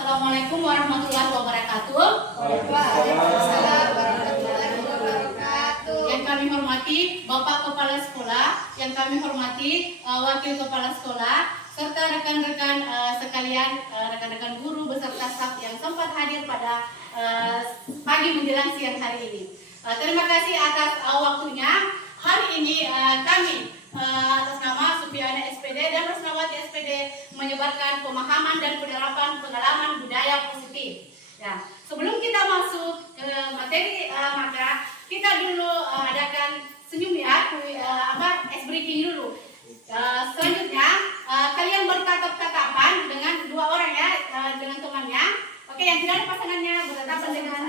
Assalamualaikum warahmatullahi wabarakatuh. Waalaikumsalam warahmatullahi wabarakatuh. Yang kami hormati Bapak Kepala Sekolah, yang kami hormati Wakil Kepala Sekolah, serta rekan-rekan sekalian, rekan-rekan guru beserta staf yang sempat hadir pada pagi menjelang siang hari ini. Terima kasih atas waktunya. Hari ini kami atas nama Supiana SPD dan Resnawati SPD menyebarkan pemahaman dan penerapan pengalaman budaya positif. Ya, sebelum kita masuk ke materi, maka kita dulu adakan senyum ya, ice breaking dulu. Selanjutnya kalian bertatap-tatapan dengan dua orang ya, dengan temannya. Oke, yang tidak ada pasangannya bertatapan dengan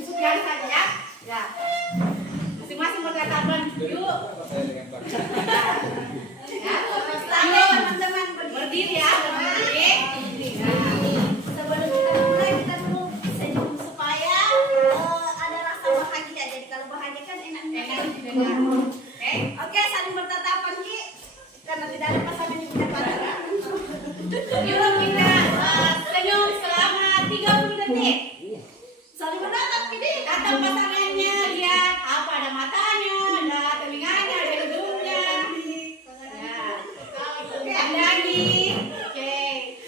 Supiana saja ya. Ya. Masing-masing bertatapan yuk. Ya, teman-teman berdiri ya, berdiri. Sebelum kita mulai, kita dulu senyum supaya ada rasa bahagia. Jadi kalau bahagia kan enak. Oke, saling bertatapan Ki, karena tidak ada pasangan yang punya pasangan. Yuk kita senyum selama 30 detik. Saling bertatap Ki, Kata pasangannya, lihat apa ada matanya, ada telinganya, ada hidungnya. Ya, lagi. Oke,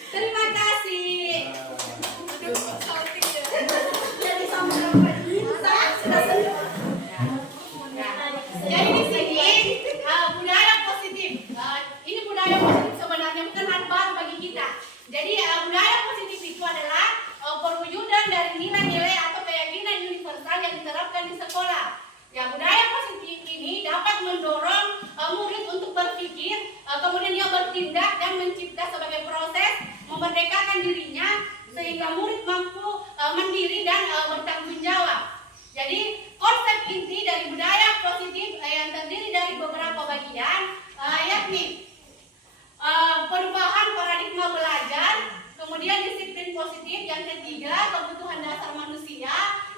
terima kasih. jadi sama dengan sudah senyum. Jadi di sini budaya positif. Ini budaya positif sebenarnya bukan hal baru bagi kita. Jadi budaya positif itu adalah perwujudan dari nilai-nilai atau keyakinan universal yang diterapkan di sekolah. Ya, budaya positif ini dapat mendorong murid untuk berpikir, kemudian dia bertindak dan mencipta sebagai proses memerdekakan dirinya sehingga murid mampu mandiri dan bertanggung jawab. Jadi konsep inti dari budaya positif yang terdiri dari beberapa bagian, yakni perubahan paradigma belajar, kemudian disiplin positif, yang ketiga kebutuhan dasar manusia,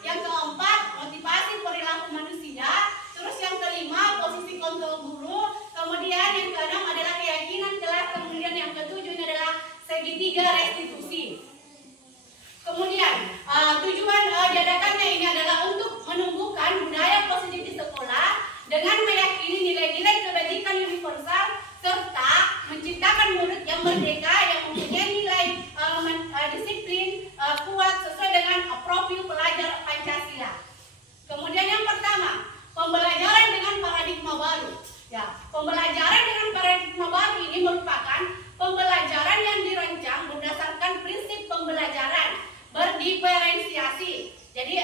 yang keempat motivasi perilaku manusia, terus yang kelima posisi kontrol guru, kemudian yang keenam adalah keyakinan kelas, kemudian yang ketujuh ini adalah segitiga restitusi. Kemudian tujuan diadakannya ini adalah untuk menumbuhkan budaya positif di sekolah dengan meyakini nilai-nilai kebajikan universal serta menciptakan murid yang merdeka yang mempunyai nilai disiplin kuat sesuai dengan profil pelajar Pancasila. Kemudian yang pertama, pembelajaran dengan paradigma baru. Ya, pembelajaran dengan paradigma baru ini merupakan pembelajaran yang dirancang berdasarkan prinsip pembelajaran berdiferensiasi. Jadi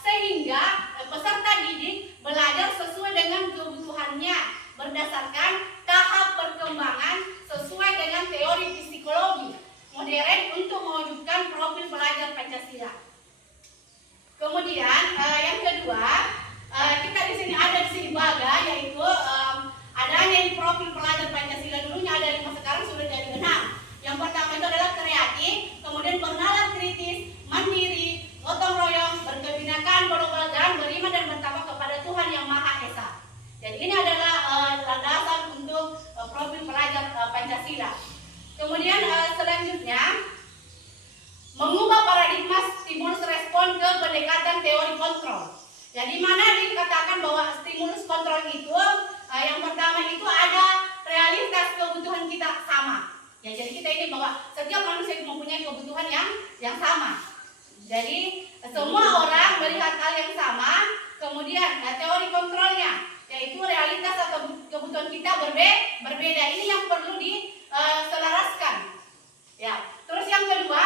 sehingga peserta didik belajar sesuai dengan kebutuhannya berdasarkan tahap perkembangan sesuai dengan teori psikologi modern untuk mewujudkan profil pelajar Pancasila. Kemudian yang kedua, kita di sini ada di baga, yaitu adanya di profil pelajar Pancasila dulunya ada 5, sekarang sudah jadi 6. Yang pertama itu adalah kreatif, kemudian bernalar kritis, mandiri, gotong royong, berkebinekaan, berkeluargaan, beriman dan bertakwa kepada Tuhan Yang Maha Esa. Jadi ini adalah landasan untuk profil pelajar Pancasila. Kemudian selanjutnya mengubah paradigma stimulus respon ke pendekatan teori kontrol. Jadi mana dikatakan bahwa stimulus kontrol itu yang pertama itu ada realitas kebutuhan kita sama. Ya, jadi kita ini bahwa setiap manusia itu mempunyai kebutuhan yang sama. Jadi semua orang melihat hal yang sama. Kemudian teori kontrolnya yaitu realitas atau kebutuhan kita berbeda. Ini yang perlu diselaraskan. Ya. Terus yang kedua,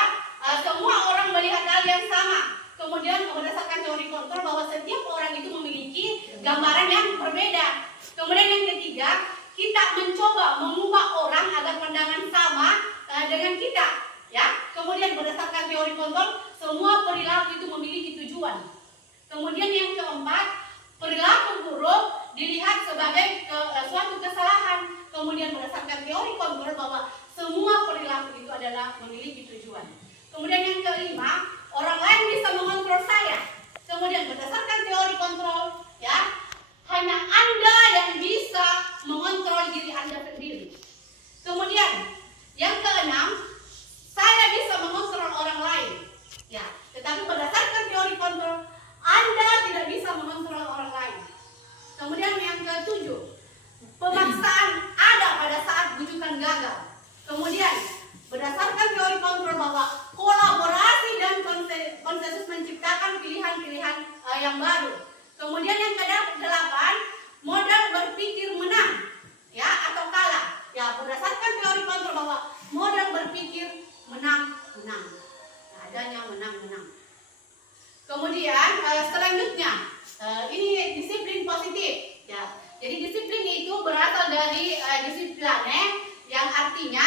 semua orang melihat hal yang sama. Kemudian berdasarkan teori kontrol bahwa setiap orang itu memiliki gambaran yang berbeda. Kemudian yang ketiga, kita mencoba mengubah orang agar pandangan sama dengan kita, ya. Kemudian berdasarkan teori kontrol, semua perilaku itu memiliki tujuan. Kemudian yang keempat, perilaku buruk dilihat sebagai suatu kesalahan. Kemudian berdasarkan teori kontrol bahwa semua perilaku itu adalah memiliki tujuan. Kemudian yang kelima, orang lain bisa mengontrol saya. Kemudian berdasarkan teori kontrol, ya, hanya Anda yang bisa mengontrol diri Anda sendiri. Kemudian yang keenam, saya bisa mengontrol orang yang baru. Kemudian yang ke-8, modal berpikir menang, ya, atau kalah. Ya, berdasarkan teori kontrol bahwa modal berpikir menang. Nah, adanya menang. Kemudian selanjutnya ini disiplin positif. Ya, jadi disiplin itu berasal dari disiplane yang artinya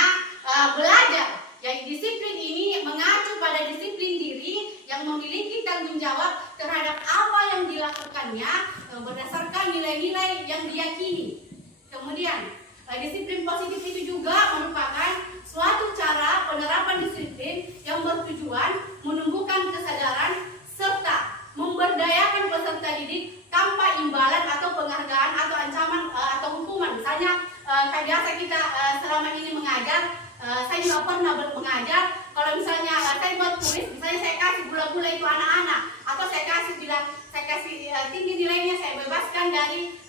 belajar. Jadi disiplin ini mengacu pada disiplin diri yang memiliki tanggung jawab terhadap apa yang dilakukannya berdasarkan nilai-nilai yang diyakini. Kemudian disiplin positif itu juga merupakan suatu cara penerapan disiplin yang bertujuan menumbuhkan kesadaran serta memberdayakan peserta didik tanpa imbalan atau penghargaan atau ancaman atau hukuman. Misalnya kayak biasa kita selama ini mengajar, saya juga pernah mengajar. Kalau misalnya saya buat tulis, misalnya saya kasih gula-gula itu anak-anak, atau saya kasih tinggi nilainya, saya bebaskan dari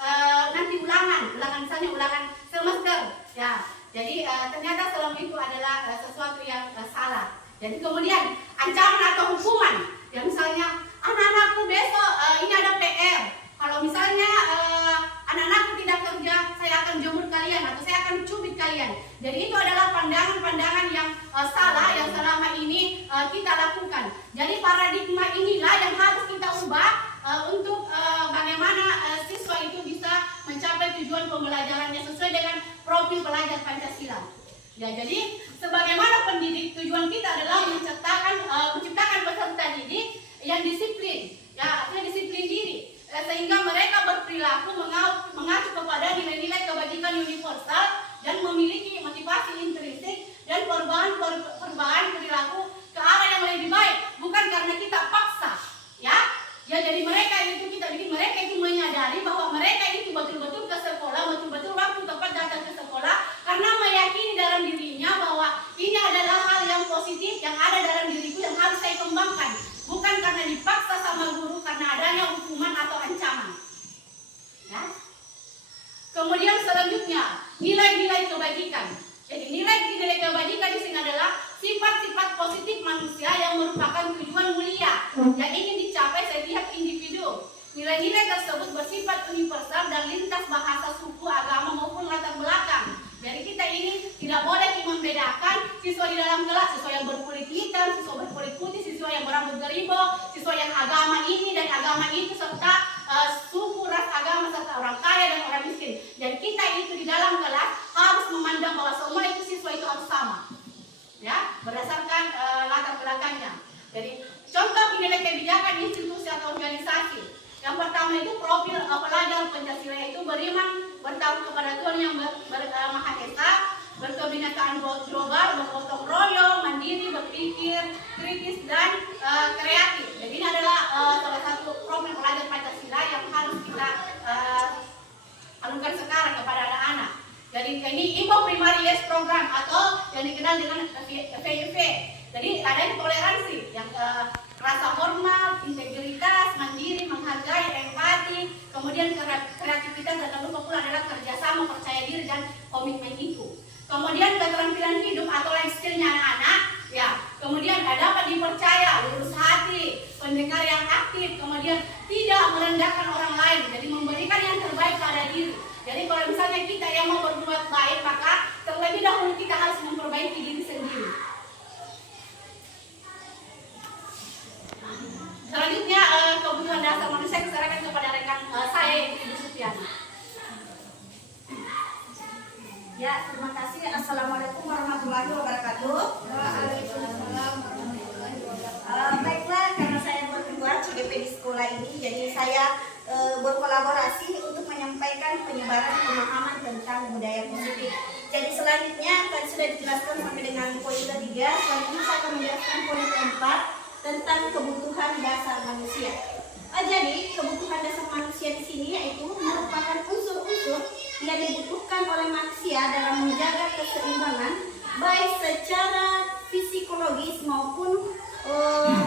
nanti ulangan misalnya ulangan semester. Ya, jadi ternyata selama itu adalah sesuatu yang salah. Jadi kemudian ancaman atau hukuman, ya misalnya anak-anakku besok ini ada PR. Kalau misalnya anak-anakku tidak kerja, saya akan jemur kalian atau saya akan cubit kalian. Jadi itu adalah pandangan-pandangan yang salah yang selama ini kita lakukan. Jadi paradigma inilah yang harus kita ubah untuk bagaimana siswa itu bisa mencapai tujuan pembelajarannya sesuai dengan profil pelajar Pancasila. Ya, jadi sebagaimana pendidik, tujuan kita adalah menciptakan peserta didik yang disiplin, ya, artinya disiplin diri, sehingga mereka berperilaku mengacu kepada nilai-nilai kebajikan universal dan memiliki motivasi intrinsik dan perubahan perilaku ke arah yang lebih baik, bukan karena kita paksa, ya. Ya, jadi kita bikin mereka itu menyadari bahwa mereka itu betul-betul ke sekolah, betul-betul waktu tepat datang ke sekolah, karena meyakini dalam dirinya bahwa ini adalah hal yang positif yang ada dalam diriku yang harus saya kembangkan, bukan karena dipaksa sama guru karena adanya hukuman atau ancaman. Ya. Kemudian selanjutnya nilai-nilai kebajikan. Jadi nilai-nilai kebajikan di sini adalah sifat-sifat positif manusia yang merupakan tujuan mulia yang ingin dicapai setiap individu. Nilai-nilai tersebut bersifat universal dan lintas bahasa, suku, agama maupun latar belakang. Jadi kita ini tidak boleh membedakan siswa di dalam kelas, siswa yang berkulit hitam, siswa berkulit putih, siswa yang berambut geribo, siswa yang agama ini dan agama itu, serta suku, ras, agama, serta orang kaya dan orang miskin. Dan kita itu di dalam kelas harus memandang bahwa semua itu siswa itu harus sama, ya, berdasarkan latar belakangnya. Jadi contoh nilai kebijakan institusi atau organisasi. Yang pertama itu profil pelajar Pancasila itu beriman, bertakwa kepada Tuhan yang Maha Esa, berkebinekaan global, bergotong royong, mandiri, berpikir kritis dan kreatif. Jadi ini adalah salah satu profil pelajar Pancasila yang harus kita alukan sekarang kepada anak-anak. Jadi ini Info Primary Yes Program atau yang dikenal dengan FIV. Jadi adanya toleransi yang rasa hormat, integritas, mandiri, menghargai, empati, kemudian kreativitas, dan lalu pula adalah kerjasama, percaya diri dan komitmen itu. Kemudian keterampilan hidup atau life skill-nya anak-anak, ya. Kemudian dapat dipercaya, lurus hati, pendengar yang aktif, kemudian tidak merendahkan orang lain, jadi memberikan yang terbaik pada diri. Jadi kalau misalnya kita yang mau berbuat baik, maka terlebih dahulu kita harus memperbaiki diri sendiri. Selanjutnya kebutuhan dasar manusia diserahkan kepada rekan saya yaitu Ibu Sufiani. Ya, terima kasih. Assalamualaikum warahmatullahi wabarakatuh. Waalaikumsalam warahmatullahi wabarakatuh. Baiklah, karena saya berketua CGP di sekolah ini, jadi saya berkolaborasi untuk menyampaikan penyebaran pemahaman tentang budaya positif. Jadi selanjutnya tadi sudah dijelaskan sampai dengan poin ketiga. Selanjutnya saya akan menjelaskan poin keempat tentang kebutuhan dasar manusia. Jadi kebutuhan dasar manusia di sini yaitu merupakan unsur-unsur yang dibutuhkan oleh manusia dalam menjaga keseimbangan baik secara psikologis maupun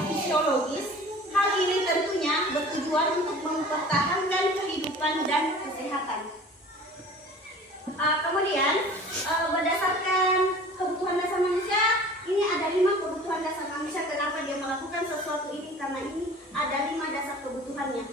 fisiologis. Hal ini tentunya bertujuan untuk mempertahankan kehidupan dan kesehatan. Kemudian berdasarkan kebutuhan dasar manusia, ini ada 5 kebutuhan dasar manusia. Kenapa dia melakukan sesuatu ini? Karena ini ada 5 dasar kebutuhannya.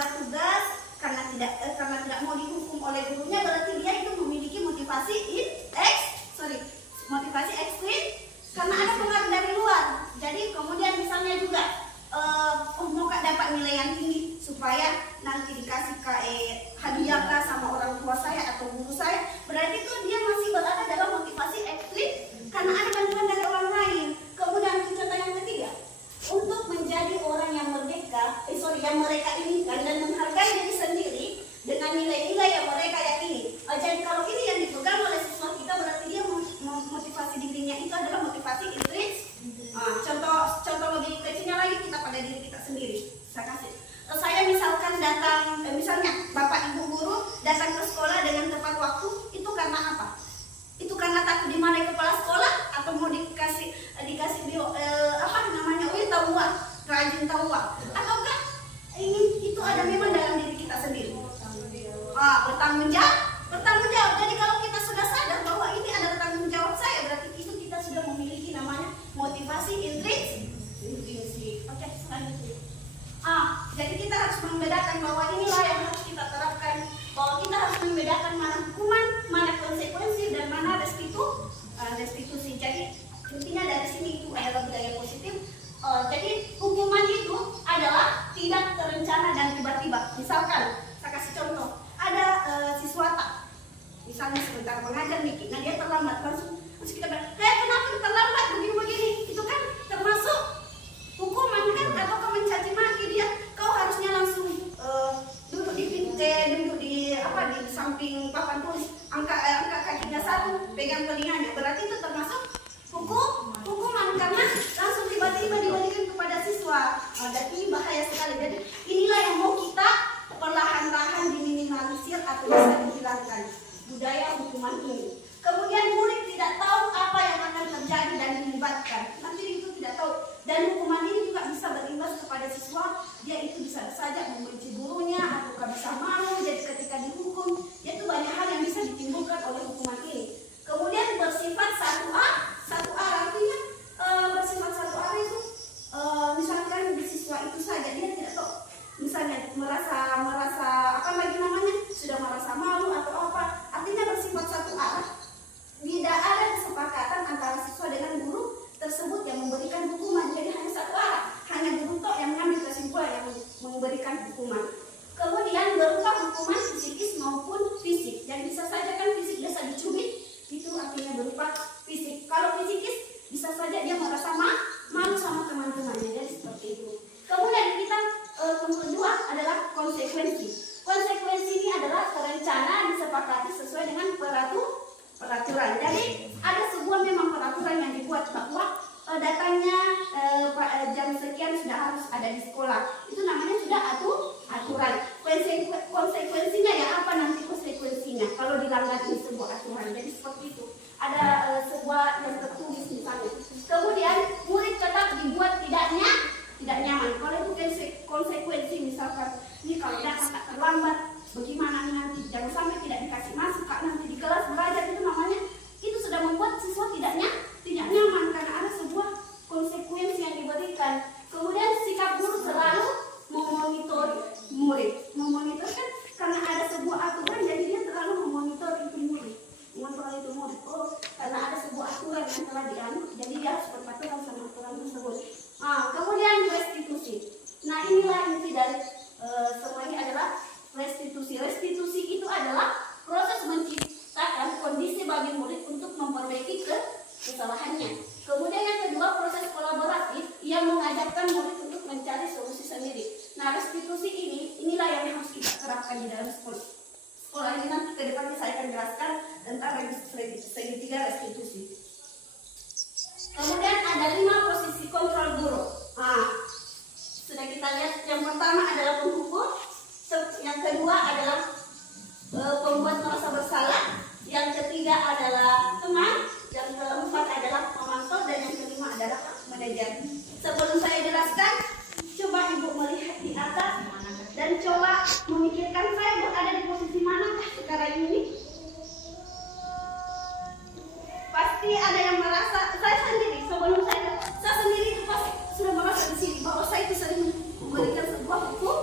membuat tugas karena tidak mau dihukum oleh gurunya, berarti dia itu memiliki motivasi motivasi ekstrim karena ada pengaruh dari luar. Jadi kemudian misalnya juga mau dapat nilai yang tinggi supaya nanti dikasih hadiah kah sama orang tua saya atau guru saya, berarti itu dia masih berada dalam motivasi ekstrim karena ada bantuan dari orang lain. Kemudian contoh yang ketiga, untuk menjadi orang yang merdeka, yang mereka inginkan dan menghargai diri sendiri dengan nilai-nilai yang mereka yakini. Jadi kalau ini yang dipegang oleh siswa kita, berarti dia motivasi dirinya itu adalah motivasi intrinsik. Contoh lebih kecilnya lagi, kita pada diri kita sendiri. Saya misalkan misalnya bapak ibu guru datang ke sekolah dengan tepat waktu, itu karena apa? Itu karena takut dimarahi kepala sekolah atau mau dikasih tahu uang, rajin tahu uang, ataukah itu ada memang dalam diri kita sendiri? Bertanggung jawab. Jadi kalau kita sudah sadar bahwa ini adalah tanggung jawab saya, berarti itu kita sudah memiliki namanya motivasi intrinsik. Oke, selanjutnya. Jadi kita harus membedakan bahwa inilah yang harus kita terapkan, bahwa kita harus membedakan mana hukuman, mana konsekuensi, dan mana restitusi. Jadi intinya dari sini itu adalah budaya positif. Jadi hukuman itu adalah tidak terencana dan tiba-tiba. Misalkan saya kasih contoh, ada siswa misalnya sebentar mengajar Niki, nah dia terlambat, langsung kita bilang, kenapa terlambat begini-begini? Itu kan termasuk hukuman kan, atau kau mencaci maki dia, kau harusnya langsung duduk di samping papan tulis, angkat kakinya satu, pegang telinganya, berarti itu termasuk hukuman karena langsung tiba-tiba diberikan kepada siswa. Dan ini bahaya sekali. Jadi inilah yang mau kita perlahan-lahan diminimalisir atau bisa dihilangkan, budaya hukuman ini. Kemudian murid tidak tahu apa yang akan terjadi dan dilibatkan, nanti itu tidak tahu. Dan hukuman ini juga bisa berimbas kepada siswa, dia itu bisa saja membenci gurunya atau bisa malu. Jadi ketika dihukum, itu banyak hal yang bisa ditimbulkan oleh hukuman ini. Kemudian bersifat 1A artinya bersifat 1A itu misalkan di siswa itu saja dia tidak tahu, misalnya merasa sudah merasa malu atau apa, artinya bersifat 1A. Tidak ada kesepakatan antara siswa dengan guru tersebut yang memberikan hukuman. Jadi hanya 1A, hanya guru yang mengambil kesimpulan yang memberikan hukuman. Kemudian berupa hukuman psikis maupun fisik. Dan bisa saja kan fisik biasa dicubit, itu artinya berupa fisik. Kalau psikis bisa saja dia merasa malu sama teman-temannya. Jadi seperti itu. Kemudian kita kedua adalah konsekuensi. Konsekuensi ini adalah terencana, disepakati sesuai dengan peraturan. Jadi ada sebuah memang peraturan yang dibuat bahwa datangnya jam sekian sudah harus ada di sekolah. Itu namanya sudah aturan. Konsekuensinya ya apa nanti konsekuensinya kalau dilanggar ini sebuah aturan. Jadi seperti itu. Ada sebuah yang tertulis misalnya. Kemudian murid tetap dibuat tidak nyaman. Kalau itu konsekuensi misalkan ini kalau datang terlambat, bagaimana nanti jangan sampai tidak dikasih masuk nanti di kelas belajar, itu namanya itu sudah membuat siswa tidak nyaman karena ada sebuah konsekuensi yang diberikan. Kemudian sikap guru selalu memonitor murid. Memonitor kan karena ada sebuah aturan, jadi dia selalu memonitor itu murid. Karena ada sebuah aturan yang telah dianut, jadi dia harus berpatuhan sama aturan tersebut. Kemudian restitusi. Nah inilah inti dari semua ini adalah restitusi. Restitusi itu adalah proses menciptakan kondisi bagi murid untuk memperbaiki kesalahannya. Kemudian yang kedua, proses kolaboratif yang mengajarkan murid untuk mencari solusi sendiri. Nah restitusi inilah yang harus kita terapkan di dalam sekolah. Sekolah ini nanti ke depannya saya akan jelaskan tentang segitiga restitusi. Kemudian ada 5 posisi kontrol guru. Sudah kita lihat, yang pertama adalah penghukum, yang kedua adalah pembuat merasa bersalah, yang ketiga adalah teman, yang keempat adalah pemantau, dan yang kelima adalah manajer. Sebelum saya jelaskan, coba ibu melihat di atas dan coba memikirkan saya berada di posisi manakah sekarang ini. Pasti ada yang merasa, saya sendiri sebelum saya sendiri itu pasti sudah merasa di sini bahwa saya itu sering memberikan sebuah hukum.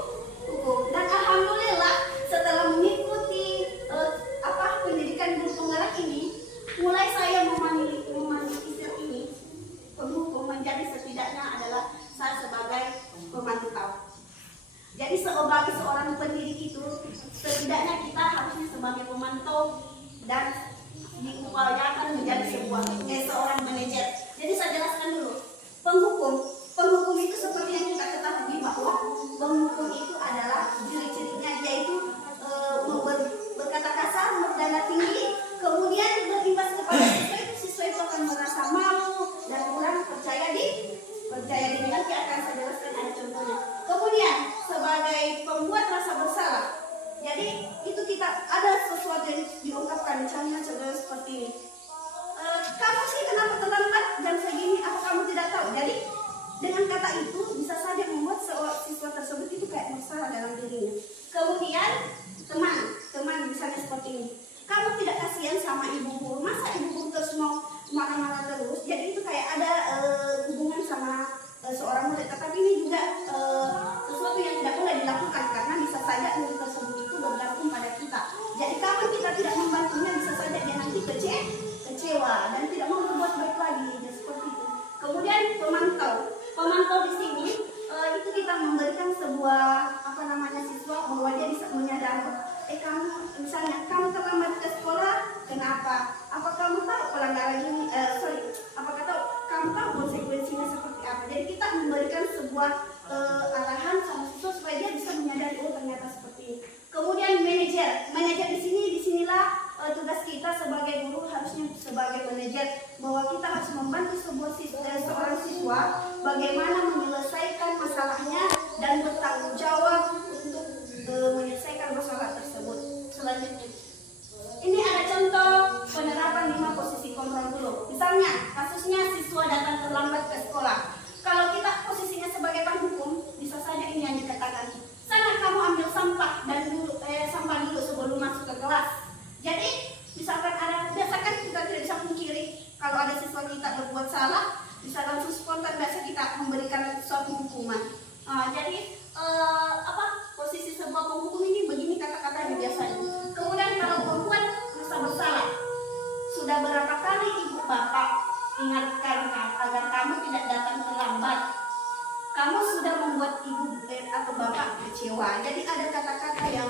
membantu seorang siswa bagaimana menyelesaikan masalahnya dan bertanggung jawab untuk menyelesaikan masalah tersebut. Selanjutnya, ini ada contoh penerapan 5 posisi kontrol dulu. Misalnya, kasusnya siswa datang terlambat ke sekolah. Kalau kita posisinya sebagai penghukum, bisa saja ini yang dikatakan, sana kamu ambil sampah sampah dulu sebelum masuk ke kelas. Jadi, misalkan biasakan kita tidak bisa pungkiri kalau ada siswa kita berbuat salah, bisa langsung spontan biasa kita memberikan suatu hukuman. Jadi, posisi sebuah penghukum ini begini kata-katanya biasanya. Kemudian kalau perempuan merasa bersalah, sudah berapa kali ibu bapak ingatkan agar kamu tidak datang terlambat. Kamu sudah membuat ibu atau bapak kecewa. Jadi ada kata-kata yang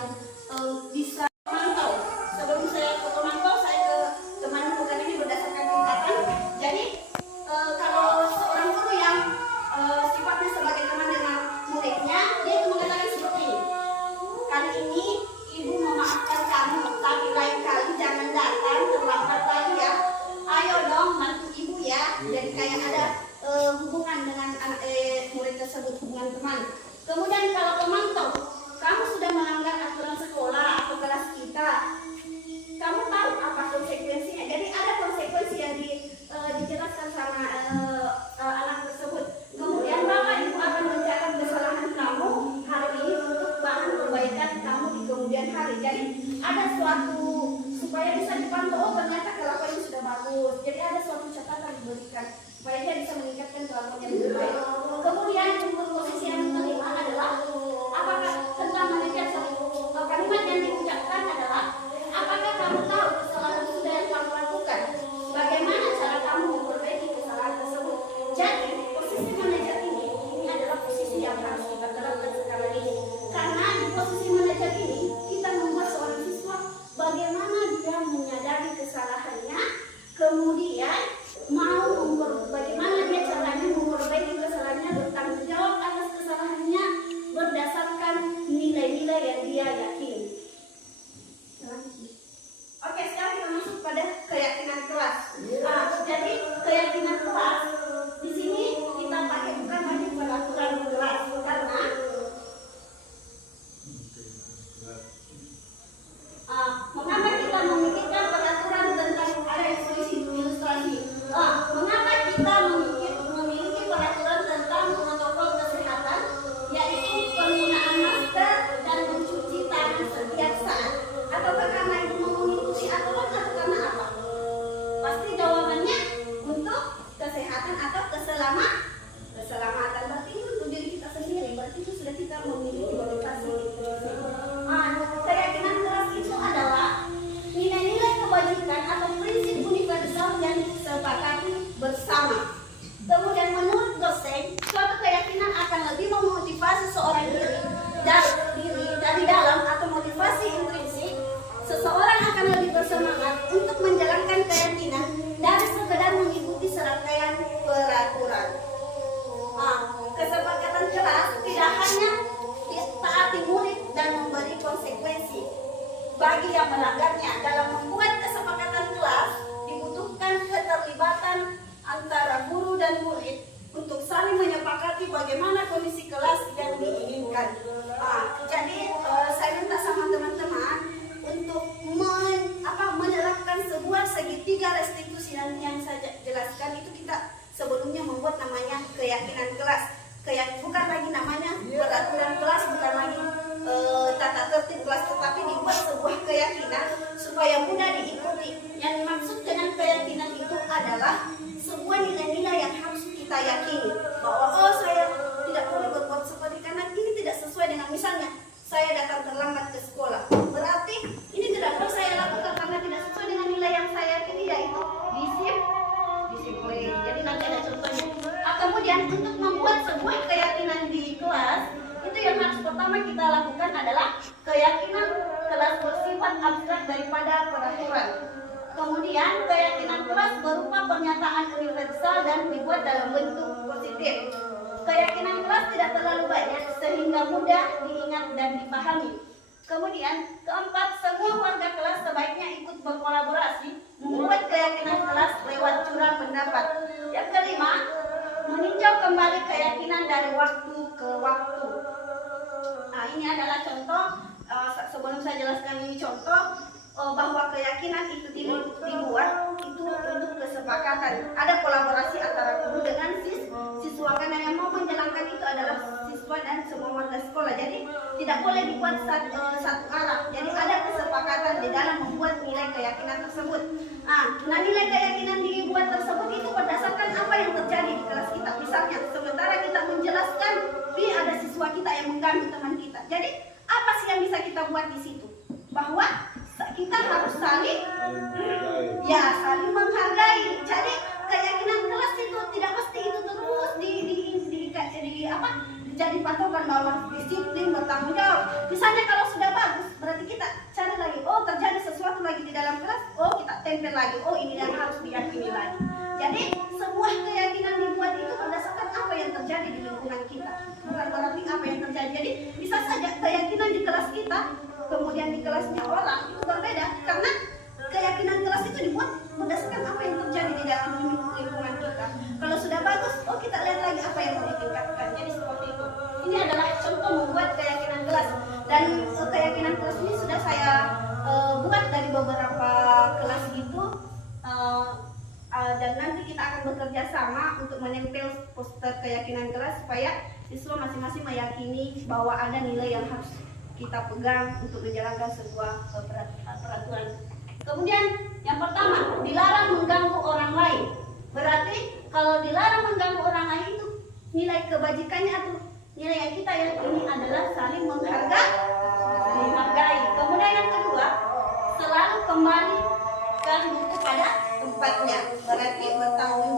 bisa mantau. Sebelum saya ke pemantau, saya ke teman bukan ini berdasarkan tingkatan. Jadi kalau seorang guru yang sifatnya sebagai teman dengan muridnya, dia itu mengatakan seperti ini. Kali ini ibu memaafkan kamu, tapi lain kali jangan datang terlambat lagi ya. Ayo dong bantu ibu ya. Jadi kayak ada hubungan dengan anak murid tersebut, hubungan teman. Kemudian kalau pemantau, kamu sudah melanggar aturan sekolah atau kelas kita, kamu tahu apa konsekuensinya. Jadi ada konsekuensi yang dijelaskan sama anak tersebut. Kemudian bapak ibu akan mencatat kesalahan kamu hari ini untuk bahan perbaikan kamu di kemudian hari. Jadi ada suatu supaya bisa dipantau, oh ternyata kelakuannya sudah bagus. Jadi ada suatu catatan diberikan supaya dia bisa meningkatkan kelakuannya lebih baik. Kemudian untuk posisi yang kelima adalah apakah tentang manajer kalimat yang diucapkan adalah apakah kamu tahu kesalahan sudah yang kamu lakukan? Bagaimana cara kamu memperbaiki kesalahan tersebut? Jadi posisi manajer ini adalah posisi yang harus kita terapkan sekarang ini. Karena di posisi manajer ini kita membuat seorang siswa bagaimana dia menyadari kesalahannya, kemudian bagaimana dia caranya memperbaiki kesalahannya, bertanggung jawab atas kesalahannya berdasarkan nilai-nilai yang dia yakini. Oke, sekarang kita masuk pada keyakinan kelas. Jadi keyakinan kelas di sini kita pakai bukan hanya peraturan kelas, karena mengapa kita memikirkan peraturan tentang ada ilustrasi. Mengapa kita memiliki peraturan tentang protokol kesehatan, yaitu penggunaan masker dan mencuci tangan setiap saat? Ataukah karena itu mengikuti aturan atau karena apa? Pasti jawabannya untuk kesehatan atau keselamatan. Berarti ini untuk diri kita sendiri. Berarti itu sudah kita memiliki motivasi. Keyakinan keras itu adalah nilai-nilai kebajikan atau prinsip universal yang disepakati bersama. Kemudian menurut dosen, suatu keyakinan akan lebih memotivasi seorang dari dalam atau motivasi intrinsik. Seseorang akan lebih bersemangat untuk menjalankan keyakinan dari sekedar mengikuti serangkaian peraturan. Kesepakatan kelas tidak hanya ditaati murid dan memberi konsekuensi bagi yang melanggarnya. Dalam membuat kesepakatan kelas dibutuhkan keterlibatan antara guru dan murid untuk saling menyepakati bagaimana kondisi kelas yang diinginkan. Jadi saya minta sama teman-teman untuk menerapkan sebuah segitiga restitusi yang saya jelaskan. Itu kita sebelumnya membuat namanya keyakinan kelas. Bukan lagi namanya peraturan kelas, bukan lagi tata tertib kelas, tetapi dibuat sebuah keyakinan supaya mudah diikuti. Yang dimaksud dengan keyakinan itu adalah sebuah nilai-nilai yang harus kita yakini bahwa saya tidak boleh berbuat seperti karena ini tidak sesuai dengan, misalnya saya datang terlambat ke sekolah, berarti ini tidak perlu saya lakukan karena tidak sesuai dengan nilai yang saya yakini, yaitu disiplin. Jadi nanti ada contohnya. Kemudian untuk membuat sebuah keyakinan di kelas, itu yang harus pertama kita lakukan adalah keyakinan kelas bersifat abstrak daripada peraturan. Kemudian keyakinan kelas berupa pernyataan universal dan dibuat dalam bentuk positif. Keyakinan kelas tidak terlalu banyak sehingga mudah diingat dan dipahami. Kemudian keempat, semua warga kelas sebaiknya ikut berkolaborasi membuat keyakinan kelas lewat curang pendapat. dari waktu ke waktu. Nah, ini adalah contoh. Sebelum saya jelaskan ini contoh, bahwa keyakinan itu dibuat itu untuk kesepakatan. Ada kolaborasi antara guru dengan siswa, karena yang mau menjalankan itu adalah siswa dan semua warga sekolah. Jadi tidak boleh dibuat satu arah. Jadi ada kesepakatan di dalam membuat nilai keyakinan tersebut. Nah, nilai keyakinan dibuat tersebut itu berdasarkan apa yang terjadi di kelas kita. Misalnya, sementara kita menjelaskan, ada siswa kita yang mengganggu teman kita. Jadi apa sih yang bisa kita buat di situ? Bahwa kita harus saling menghargai. Jadi keyakinan kelas itu tidak mesti itu terus jadi patokan bahwa disiplin, bertanggung jawab. Misalnya kalau sudah bagus, berarti kita cari lagi. Oh, terjadi sesuatu lagi di dalam kelas. Oh, kita tempel lagi. Oh, ini yang harus diyakini lagi. Jadi sebuah keyakinan dibuat itu berdasarkan apa yang terjadi di lingkungan kita. Bukan berarti apa yang terjadi. Jadi bisa saja keyakinan di kelas kita, kemudian di kelasnya orang itu berbeda, karena keyakinan kelas itu dibuat berdasarkan apa yang terjadi di dalam lingkungan kita. Kalau sudah bagus, oh kita lihat lagi apa yang mau ditingkatkan. Jadi seperti itu. Ini adalah contoh membuat keyakinan kelas, dan keyakinan kelas ini sudah saya buat dari beberapa kelas gitu, dan nanti kita akan bekerja sama untuk menempel poster keyakinan kelas supaya siswa masing-masing meyakini bahwa ada nilai yang harus kita pegang untuk menjalankan sebuah peraturan. Kemudian yang pertama, dilarang mengganggu orang lain. Berarti kalau dilarang mengganggu orang lain itu nilai kebajikannya atau nilai yang kita yakini adalah saling menghargai. Kemudian yang kedua, selalu kembalikan buku pada tempatnya. Berarti bertanggung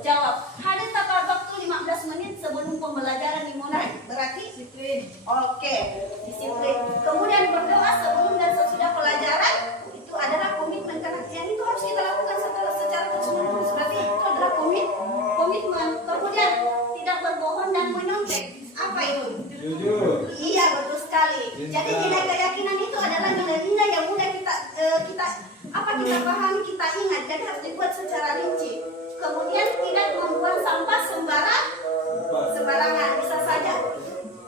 jawab. Hadir tepat waktu 15 menit sebelum pembelajaran dimulai. Berarti disiplin. Oke, disiplin. Kemudian berdoa sebelum dan sesudah pelajaran. Itu adalah komitmen, karena yang itu harus kita lakukan secara terus-menerus. Berarti itu adalah komitmen. Kemudian tidak berbohong dan menyontek. Apa itu? Jujur. Iya, betul sekali. Jadi nilai keyakinan itu adalah nilai-nilai yang mudah kita pahami, kita ingat. Jadi harus dibuat secara rinci. Kemudian tidak membuang sampah sembarangan. Bisa saja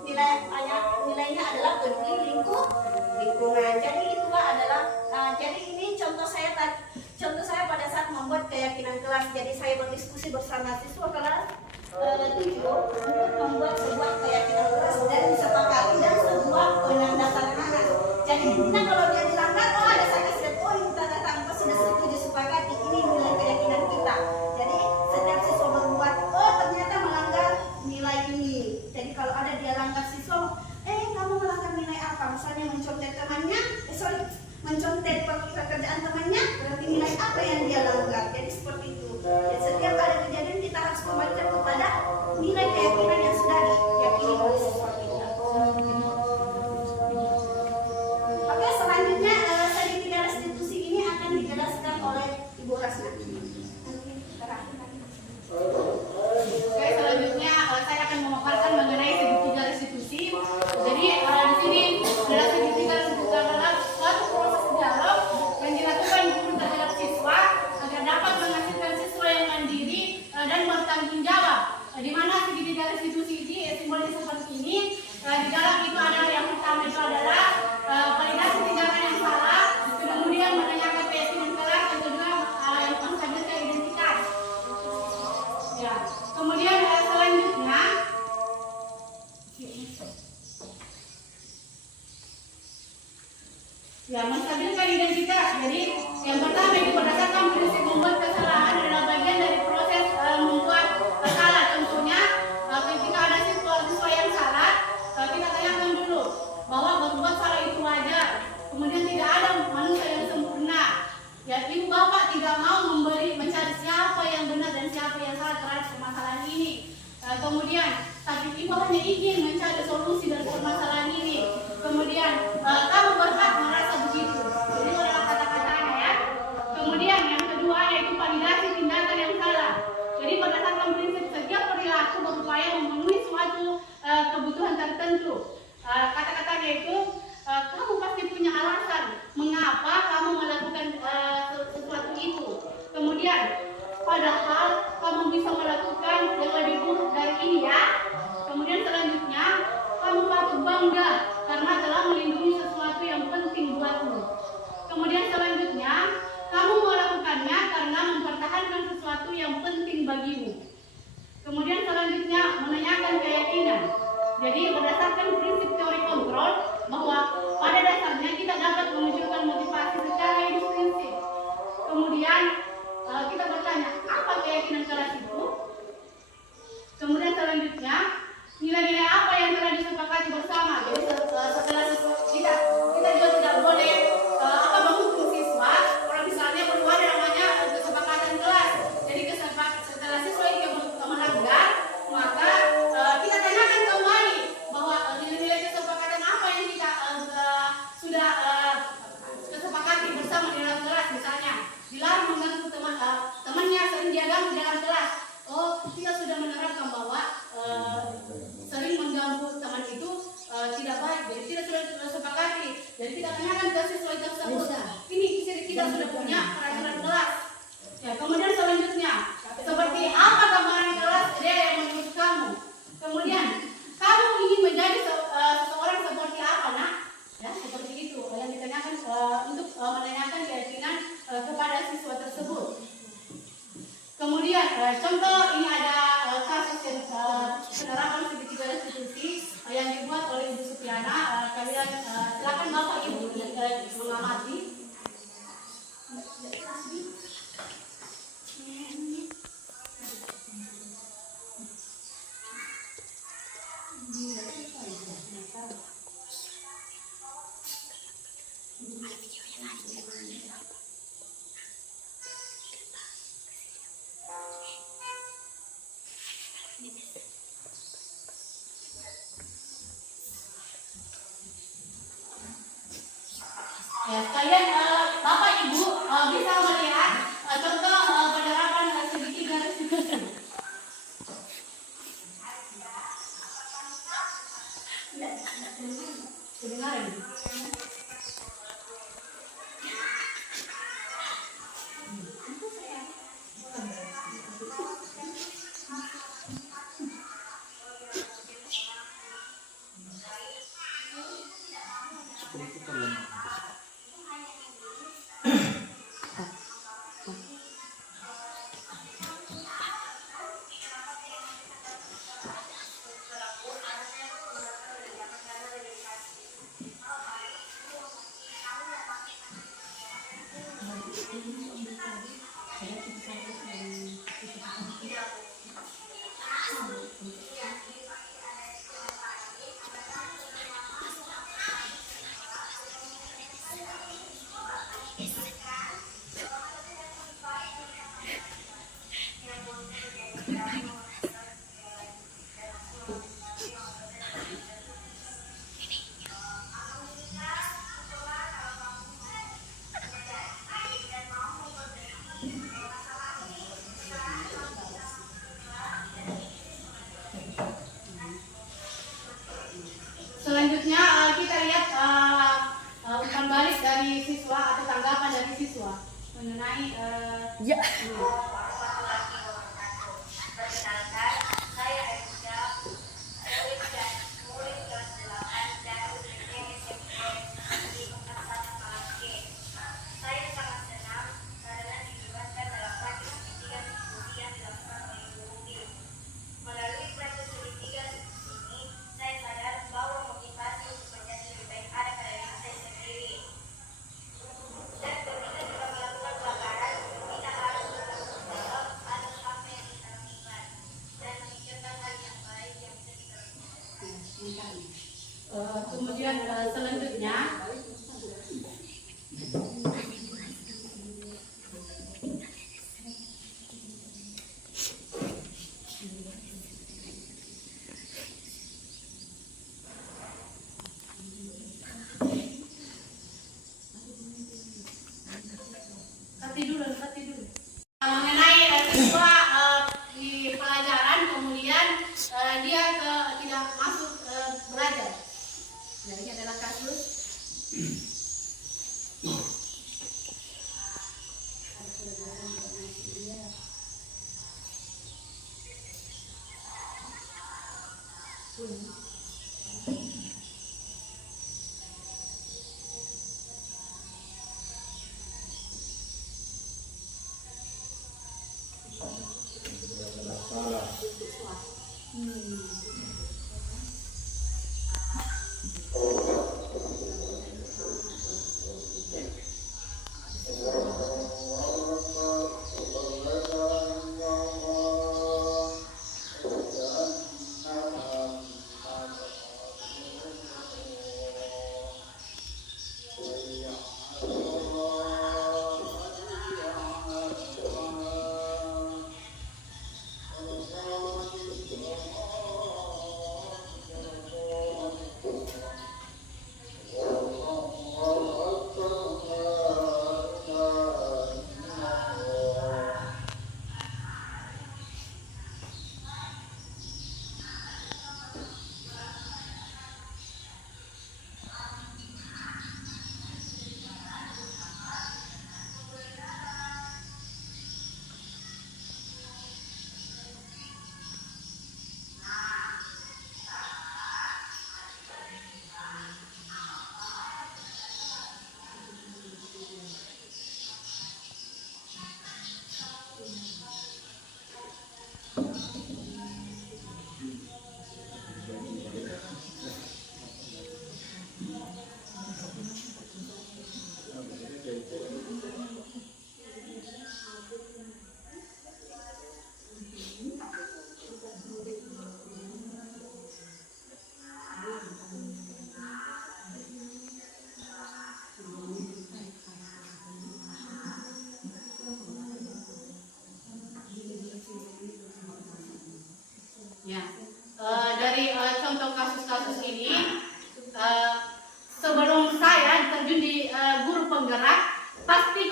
nilainya adalah peduli lingkungan. Jadi itulah adalah jadi ini contoh saya pada saat membuat keyakinan kelas. Jadi saya berdiskusi bersama siswa kelas 7 untuk membuat sebuah keyakinan kelas dan disepakati dan sebuah penandatanganan. Jadi intinya kalau dia dilanggar, ada saya oh ini tanda tangan sudah setuju sepakati ini nilai keyakinan kita. Jadi setiap siswa berbuat, ternyata melanggar nilai ini. Jadi kalau ada dia langgar siswa, kamu melanggar nilai apa? Misalnya mencontek temannya, mencontek pekerjaan temannya, berarti nilai apa yang dia langgar? Jadi seperti itu. Jadi setiap ada kejadian kita harus kembalikan kepada nilai keyakinan yang sudah diyakini oleh siswa kita. Oke, selanjutnya studi 3 restitusi ini akan dijelaskan oleh Ibu Rasna. Oke, selanjutnya saya akan memaparkan mengenai studi 3 restitusi. Jadi di sini adalah studi 3 restitusi adalah suatu proses dialog yang dilakukan guru terhadap siswa agar dapat menghasilkan siswa yang mandiri dan bertanggung jawab. Di mana studi 3 restitusi ini simbolnya seperti ini. Di dalam itu adalah yang pertama itu adalah validasi tindakan yang salah, kemudian menanyakan keyakinan kelas, yang kedua yang menstabilkan identitas. Ya. Kemudian selanjutnya menstabilkan identitas. Jadi yang pertama itu berdasarkan prinsip membuat kesalahan adalah bagian dari proses membuat salah. Tentunya ketika ada siswa yang salah, kita tanyakan dulu bahwa berbuat salah itu wajar. Kemudian tidak ada manusia yang sempurna. Ya, ibu bapak tidak mau mencari siapa yang benar dan siapa yang salah terhadap permasalahan ini. Kemudian, tapi ibu hanya ingin mencari solusi dari permasalahan ini. Kemudian, kamu berhak merasa begitu. Jadi itu adalah kata-katanya ya. Kemudian yang kedua yaitu validasi tindakan yang salah. Jadi berdasarkan prinsip setiap perilaku berupaya memenuhi suatu kebutuhan tertentu. Kata-katanya itu kamu pasti punya alasan mengapa kamu melakukan sesuatu itu. Kemudian padahal kamu bisa melakukan yang lebih buruk dari ini ya. Jadi kita tanyakan ke siswa tersebut. Ini kita sudah punya peraturan kelas. Ya, kemudian selanjutnya, seperti apa gambaran kelas dia yang menurut kamu? Kemudian, kamu ingin menjadi seseorang seperti apa, nak? Ya, seperti itu yang ditanyakan untuk menanyakan keyakinan kepada siswa tersebut. Kemudian, contoh ini ada kasus penerapan segitiga restitusi yang dibuat oleh Ibu Supiana. Kalian silakan Bapak Ibu mengamati. Ya, sekalian Bapak Ibu bisa melihat contoh penerapan segitiga restitusi. Kedengaran? Selanjutnya kita lihat umpan balik dari siswa atau tanggapan dari siswa mengenai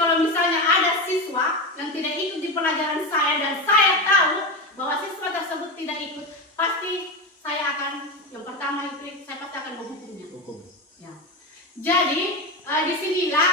kalau misalnya ada siswa yang tidak ikut di pelajaran saya dan saya tahu bahwa siswa tersebut tidak ikut, pasti saya akan yang pertama itu saya pasti akan menghukumnya. Ya. Jadi disinilah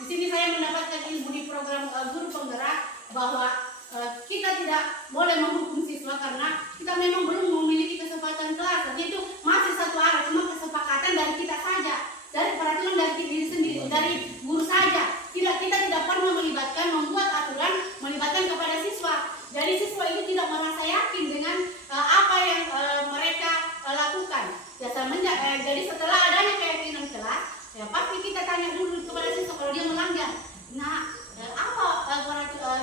di sini saya mendapatkan ilmu di program guru penggerak bahwa kita tidak boleh menghukum siswa karena kita memang belum memiliki kesempatan kelas. Jadi itu masih satu arah, cuma kesepakatan dari kita saja, dari peraturan dari diri sendiri, dari guru saja. Kita tidak pernah membuat aturan melibatkan kepada siswa. Jadi siswa itu tidak merasa yakin dengan apa yang mereka lakukan. Ya, jadi setelah adanya keyakinan kelas, ya pasti kita tanya dulu kepada siswa kalau dia melanggar. Nah, apa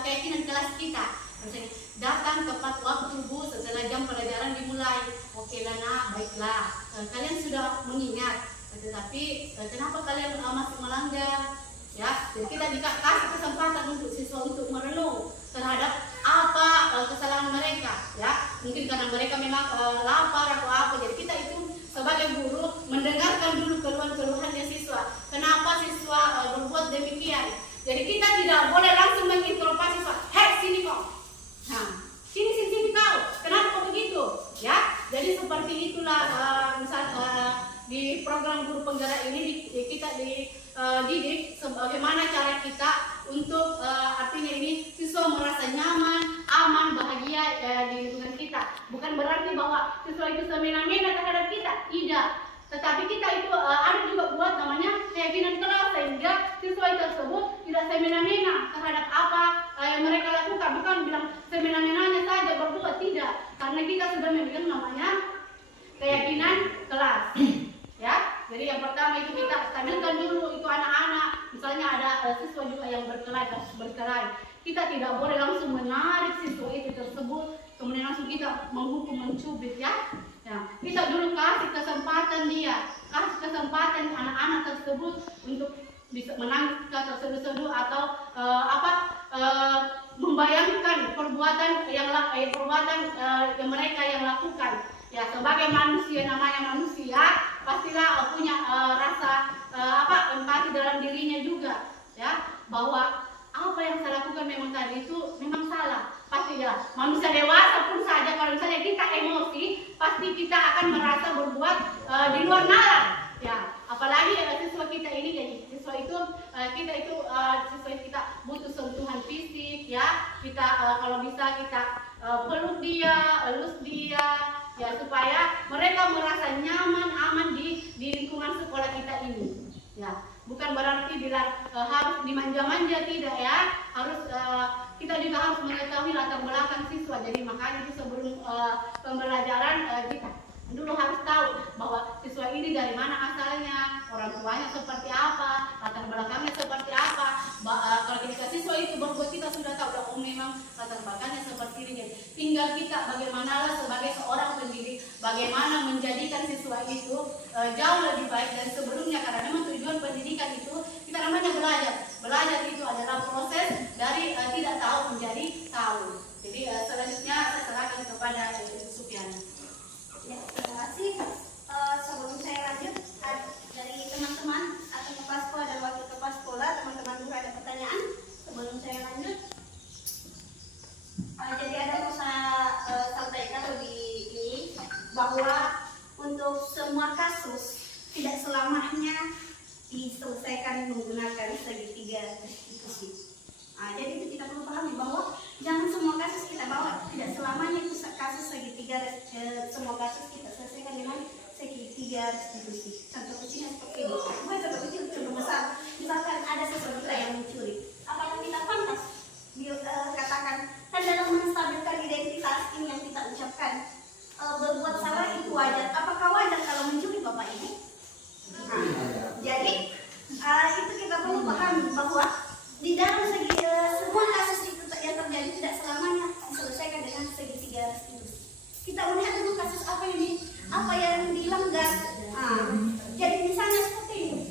keyakinan kelas kita? Misalnya, datang tepat waktu Bu setelah jam pelajaran dimulai. Oke lah nak, baiklah. Kalian sudah mengingat, tetapi kenapa kalian masih melanggar? Ya, jadi kita dikasih kesempatan untuk siswa untuk merenung terhadap apa kesalahan mereka. Ya, mungkin karena mereka memang lapar atau apa. Jadi kita itu sebagai guru mendengarkan dulu keluhan-keluhannya siswa. Kenapa siswa berbuat demikian? Jadi kita tidak boleh langsung menginterogasi siswa. Hei, sini kau. Nah, sini kau. Kenapa kau begitu? Ya, jadi seperti itulah di program guru penggerak ini kita dididik bagaimana cara kita untuk artinya ini siswa merasa nyaman, aman, bahagia di lingkungan kita. Bukan berarti bahwa siswa itu semena-mena terhadap kita, tidak. Tetapi kita itu ada juga buat namanya keyakinan kelas sehingga siswa tersebut tidak semena-mena terhadap apa yang mereka lakukan. Bukan bilang semena-menanya saja berbuat, tidak. Karena kita sudah memiliki namanya keyakinan kelas. Ya, jadi yang pertama itu kita stabilkan dulu itu anak-anak. Misalnya ada siswa juga yang berkelahi. Kita tidak boleh langsung menarik siswa itu tersebut, kemudian langsung kita menghukum, mencubit ya. Ya, kita dulu kasih kesempatan dia, kasih kesempatan anak-anak tersebut untuk bisa menangis terseduh-seduh atau membayangkan perbuatan yang mereka yang lakukan. Ya, sebagai manusia, namanya manusia, pastilah punya rasa empati dalam dirinya juga, ya, bahwa apa yang saya lakukan memang tadi itu memang salah. Pasti ya, manusia dewasa pun saja kalau misalnya kita emosi, pasti kita akan merasa berbuat di luar nalar. Ya, apalagi siswa kita ini, jadi siswa kita butuh sentuhan fisik, ya. Kita kalau bisa kita peluk dia, elus dia. Ya, supaya mereka merasa nyaman, aman di lingkungan sekolah kita ini. Ya, bukan berarti bilang harus dimanja-manja, tidak ya. Harus kita juga harus mengetahui latar belakang siswa. Jadi makanya itu sebelum pembelajaran kita dulu harus tahu bahwa siswa ini dari mana asalnya, orang tuanya seperti apa, latar belakangnya seperti apa. Kalau kita siswa itu berbuat kita sudah tahu, memang latar belakangnya seperti ini. Tinggal kita bagaimana sebagai seorang pendidik, bagaimana menjadikan siswa itu jauh lebih baik dari sebelumnya. Karena memang tujuan pendidikan itu kita namanya belajar. Belajar itu adalah proses dari tidak tahu menjadi tahu. Jadi selanjutnya saya serahkan kepada Ibu Supiana. Ya, terima kasih. Sebelum saya lanjut, dari teman-teman atau kepala sekolah dan wakil kepala sekolah, teman-teman dulu ada pertanyaan sebelum saya lanjut. Jadi ada yang saya sampaikan lebih ini bahwa untuk semua kasus tidak selamanya diselesaikan menggunakan segitiga diskusi. Jadi itu kita perlu pahami bahwa jangan semua kasus kita bawa, tidak selamanya itu kasus segitiga, semua kasus kita selesaikan dengan segitiga restitusi. Contoh kecilnya seperti ini, bukan contoh kecil, contoh besar. Misalkan ada seseorang yang mencuri, apakah kita pantas katakan kan dalam menstabilkan identitas ini yang kita ucapkan berbuat salah itu wajar? Apakah wajar kalau mencuri Bapak Ibu? Jadi itu kita perlu pahami bahwa di dalam semua kasus itu yang terjadi tidak selamanya diselesaikan dengan segitiga restitusi. Kita melihat dulu kasus apa yang dilanggar. Jadi misalnya seperti ini,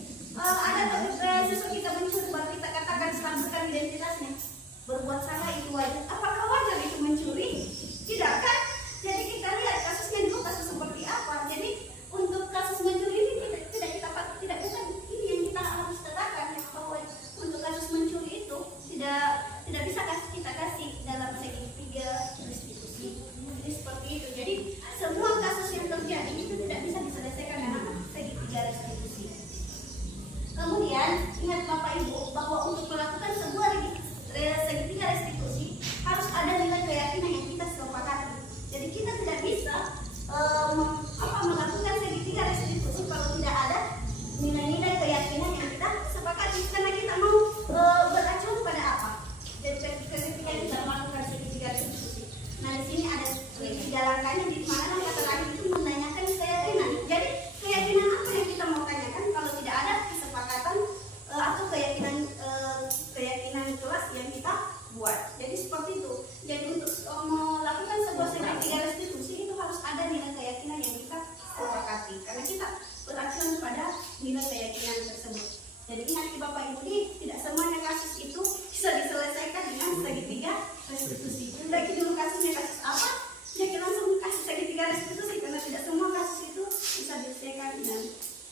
Jadi ingat Bapak Ibu, tidak semuanya kasus itu bisa diselesaikan dengan segitiga restitusi. Lagi dulu kasusnya kasus apa? Jadi langsung kasih segitiga restitusi karena tidak semua kasus itu bisa diselesaikan dengan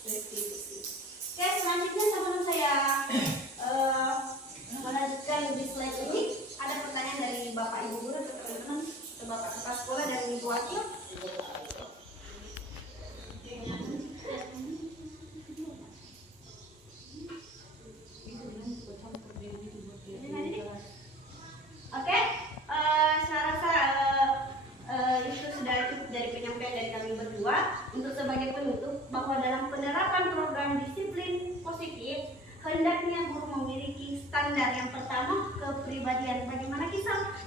restitusi. Oke, selanjutnya sebelum saya melanjutkan di slide ini, ada pertanyaan dari Bapak Ibu guru atau teman-teman, atau Bapak kepala sekolah dan Ibu wakil. Oke, saya rasa itu sudah cukup dari penyampaian dari kami berdua. Untuk sebagai penutup, bahwa dalam penerapan program disiplin positif, hendaknya guru memiliki standar. Yang pertama, kepribadian. Bagaimana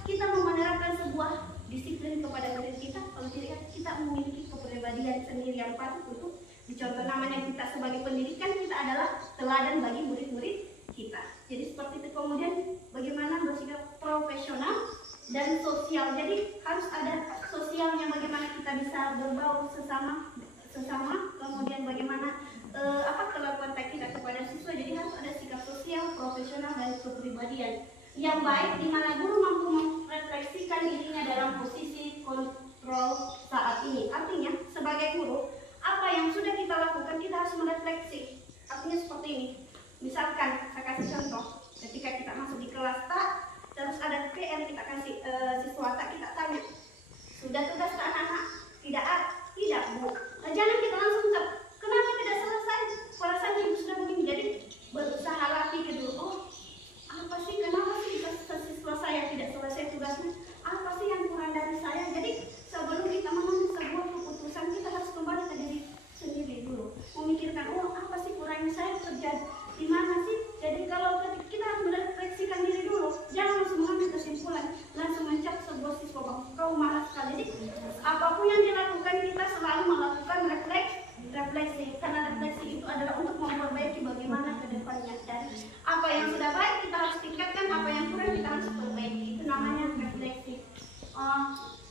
kita menerapkan sebuah disiplin kepada murid kita? Kalau kita memiliki kepribadian sendiri yang patut untuk dicontoh. Namanya kita sebagai pendidikan, kita adalah teladan bagi murid-murid kita. Jadi seperti itu. Kemudian bagaimana bersikap profesional dan sosial. Jadi harus ada sosialnya, bagaimana kita bisa berbaur sesama. Kemudian bagaimana kelakuan kita kepada siswa. Jadi harus ada sikap sosial, profesional, dan kepribadian yang baik, di mana guru mampu merefleksikan dirinya dalam posisi kontrol saat ini. Artinya sebagai guru, apa yang sudah kita lakukan kita harus merefleksi. Artinya seperti ini. Misalkan saya kasih contoh, ketika kita masuk di kelas tak, terus ada PR kita kasih siswa tak, kita tanya, sudah tugas tak anak-anak? Tidak Bu. Nah, jangan kita langsung ucap, kenapa tidak selesai? Perasaan ibu sudah begini. Jadi berusaha latih dulu. Oh, apa sih, kenapa sih siswa saya tidak selesai tugasnya? Apa sih yang kurang dari saya? Jadi sebelum kita mengambil sebuah keputusan, kita harus kembali ke diri sendiri dulu, memikirkan, oh apa sih kurangnya saya terjadi di mana sih? Jadi kalau kita harus merefleksikan diri dulu, jangan langsung mengambil kesimpulan, langsung mencap sebuah siswa bahwa kau malas sekali. Jadi apapun yang dilakukan, kita selalu melakukan refleksi, karena refleksi itu adalah untuk memperbaiki bagaimana ke depannya. Dan apa yang sudah baik kita harus tingkatkan, apa yang kurang kita harus perbaiki. Itu namanya refleksi.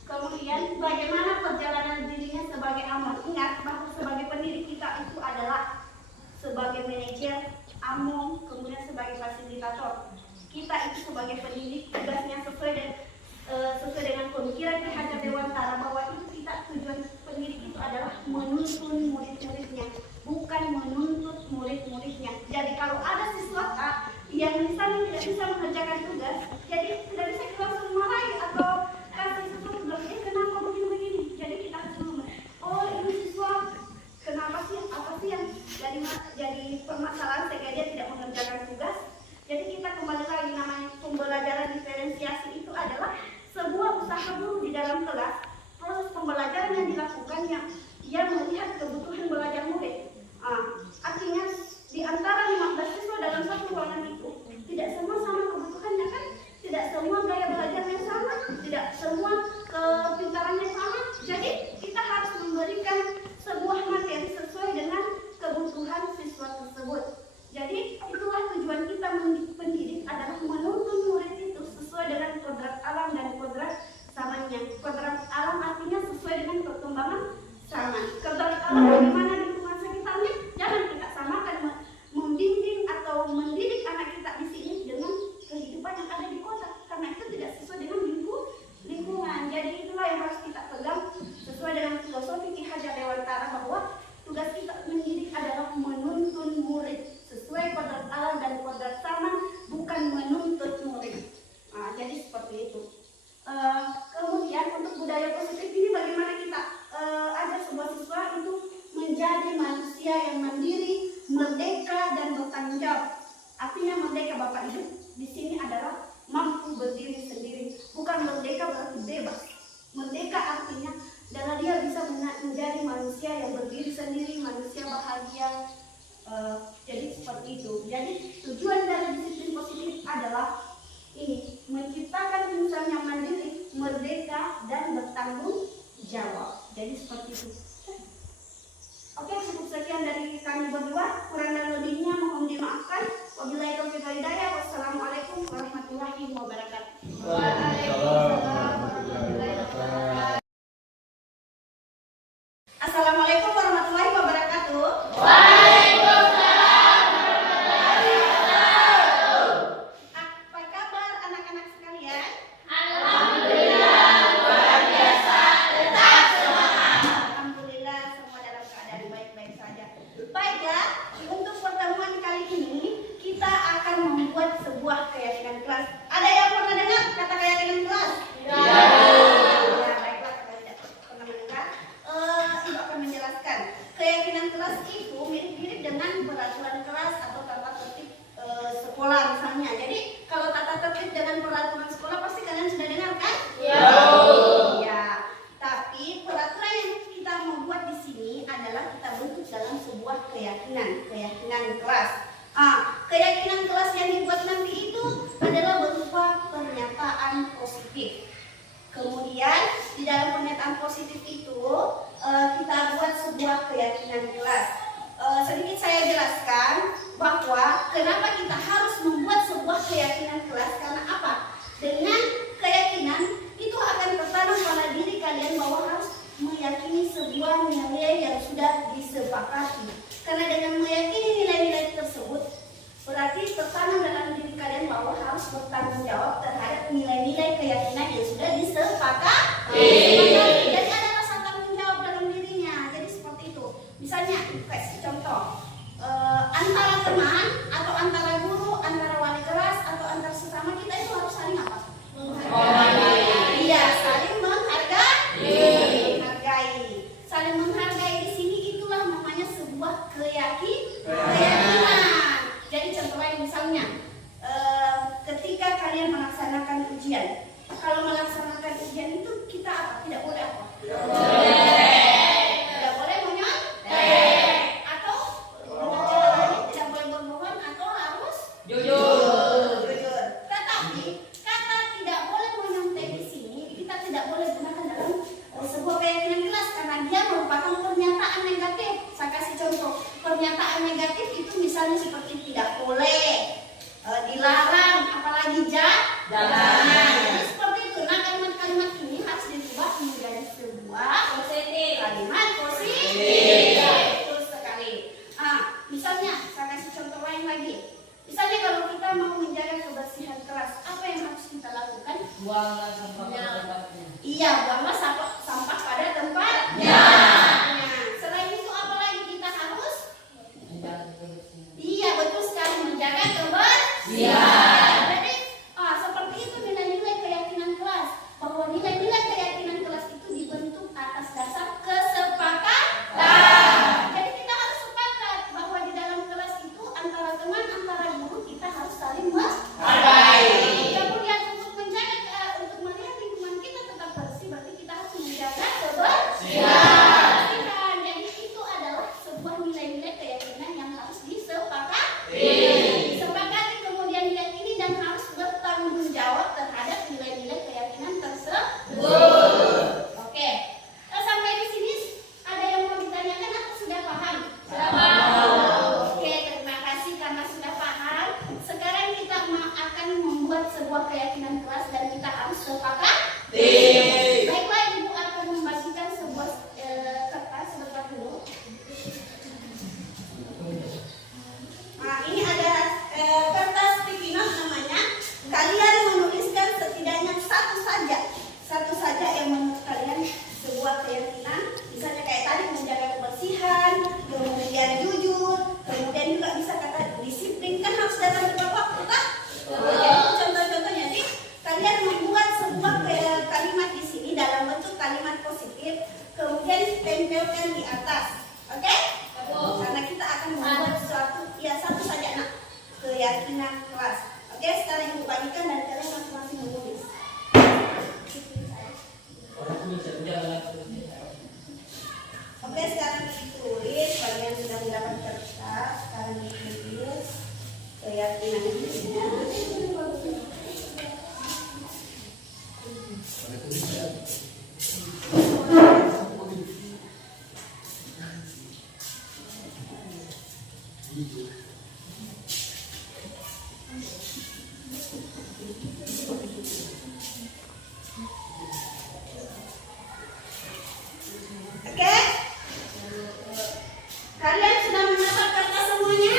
Kemudian bagaimana perjalanan dirinya sebagai AMON. Ingat bahwa sebagai pendidik kita itu adalah sebagai manajer, AMON, kemudian sebagai fasilitator. Kita itu sebagai pendidik tugasnya sesuai dengan pemikiran Ki Hajar Dewantara, bahwa itu kita tujuan pendidik itu adalah menuntun murid-muridnya, bukan menuntut murid-muridnya. Jadi kalau ada siswa yang misalnya tidak bisa mengerjakan tugas, jadi tidak bisa kita langsung marahi atau kasih sesuatu tugas, kenapa begini-begini. Jadi kita harus dulu, oh ini siswa kenapa sih, apa sih yang jadi permasalahan sehingga dia tidak mengerjakan tugas. Jadi kita kembali lagi, namanya pembelajaran diferensiasi itu adalah sebuah usaha guru di dalam kelas. Proses pembelajaran yang dilakukan yang melihat kebutuhan belajar murid. Artinya di antara 15 siswa dalam satu ruangan itu tidak semua sama kebutuhannya kan? Tidak semua gaya belajarnya sama, tidak semua kepintarannya sama. Jadi kita harus memberikan sebuah materi sesuai dengan kebutuhan siswa tersebut. Jadi itulah tujuan kita mendidik, adalah menuntun murid itu sesuai dengan kodrat alam dan kodrat zamannya. Kodrat alam artinya sesuai dengan perkembangan zaman. Kodrat alam bagaimana lingkungan sekitarnya, jangan kita samakan membimbing atau mendidik anak kita di sini dengan kehidupan yang ada di kota, karena itu tidak sesuai dengan lingkungan. Jadi itulah yang harus kita pegang sesuai dengan filosofi Ki Hajar Dewantara, bahwa tugas kita mendidik adalah menuntun murid sesuai kodrat alam dan kodrat zaman, bukan menuntut murid. Jadi seperti itu. Kemudian untuk budaya positif ini, bagaimana kita agar sebuah siswa itu menjadi manusia yang mandiri, merdeka, dan bertanggung jawab. Artinya merdeka, Bapak Ibu, di sini adalah mampu berdiri sendiri, bukan merdeka berarti bebas. Merdeka artinya adalah dia bisa menjadi manusia yang berdiri sendiri, manusia bahagia. Jadi seperti itu. Jadi tujuan dari disiplin positif adalah ini, menciptakan insan yang mandiri, merdeka, dan bertanggung jawab. Jadi seperti itu. Oke, cukup sekian dari kami berdua. Kurang dan lebihnya mohon dimaafkan. Wabillahi taufiq wal hidayah. Wassalamualaikum warahmatullahi wabarakatuh. Waalaikumsalam warahmatullahi wabarakatuh. Assalamualaikum warahmatullahi wabarakatuh. Waalaikumsalam warahmatullahi Keyakinan kelas yang dibuat nanti itu adalah berupa pernyataan positif. Kemudian di dalam pernyataan positif itu kita buat sebuah keyakinan kelas. Sedikit saya jelaskan bahwa kenapa kita harus membuat sebuah keyakinan kelas, karena apa? Dengan keyakinan itu akan tertanam pada diri kalian bahwa harus meyakini sebuah nilai yang sudah disepakati. Karena dengan meyakini nilai-nilai tersebut berarti tertanam dalam diri kalian bahwa harus bertanggung jawab terhadap nilai-nilai keyakinan yang sudah disepakati. Jadi ada rasa tanggung jawab dalam dirinya. Jadi seperti itu. Misalnya, kasih contoh, antara teman atau antara guru, antara wali kelas atau antara sesama kita itu harus saling apa? Iya, saling menghargai. Saling menghargai di sini itulah namanya sebuah keyakinan. Jadi contoh lain misalnya, ketika kalian melaksanakan ujian, kalau melaksanakan ujian itu kita apa? Tidak boleh apa? Tidak boleh menyontek, atau tidak boleh berbohong, atau harus jujur. Tetapi kata tidak boleh menyontek di sini kita tidak boleh gunakan dalam sebuah keyakinan kelas karena dia merupakan pernyataan negatif. Saya kasih contoh, pernyataan negatif itu misalnya seperti tidak boleh, dilarang, apalagi jangan. Jadi seperti itu. Nah, kalimat-kalimat ini harus diubah menjadi sebuah kalimat positif. Betul sekali. Misalnya saya kasih contoh lain lagi. Misalnya kalau kita mau menjaga kebersihan kelas, apa yang harus kita lakukan? Buanglah sampah pada tempatnya. Iya, buanglah sampah pada tempatnya. Selain itu apa lagi kita harus? Iya, betul sekali, menjaga kebersihan. Jadi seperti itu nilai-nilai keyakinan kelas, bahwa nilai-nilai keyakinan kelas itu dibentuk atas dasar kesepakatan. Jadi kita harus sepakat bahwa di dalam kelas itu antara teman, antara guru kita harus saling menghargai. Kemudian untuk melihat lingkungan kita tetap bersih, berarti kita harus menjaga kebersihan. Jadi itu adalah sebuah nilai-nilai keyakinan yang harus disepakati, kemudian diyakini dan harus bertanggung jawab terhadap nilai-nilai keyakinan tersebut. Oke. Sampai di sini ada yang mau ditanyakan atau sudah paham? Sudah paham. Oke, terima kasih karena sudah paham. Sekarang kita akan membuat sebuah keyakinan kelas dan kita harus sepakat. Baiklah, Ibu akan membagikan sebuah kertas sebentar dulu. Ini ada kertas sticky note namanya. Kalian menuliskan setidaknya satu saja yang menurut kalian sebuah keyakinan. Misalnya kayak tadi menjaga kebersihan, kemudian jujur, kemudian juga bisa kata disiplin. Kan harus datang tepat waktu, kan? Jadi itu contoh-contohnya. Jadi kalian membuat sebuah kalimat di sini dalam bentuk kalimat positif, kemudian tempelkan di atas. Oke? Karena kita akan membuat satu saja keyakinan kelas. Oke, sekarang Ibu bagikan dan kalian masing-masing menulis. Oke, sekarang ditulis. Kalian sudah mendapat kertas. Sekarang ditulis keyakinannya. Oke? Kalian sudah mendapat kertas semuanya?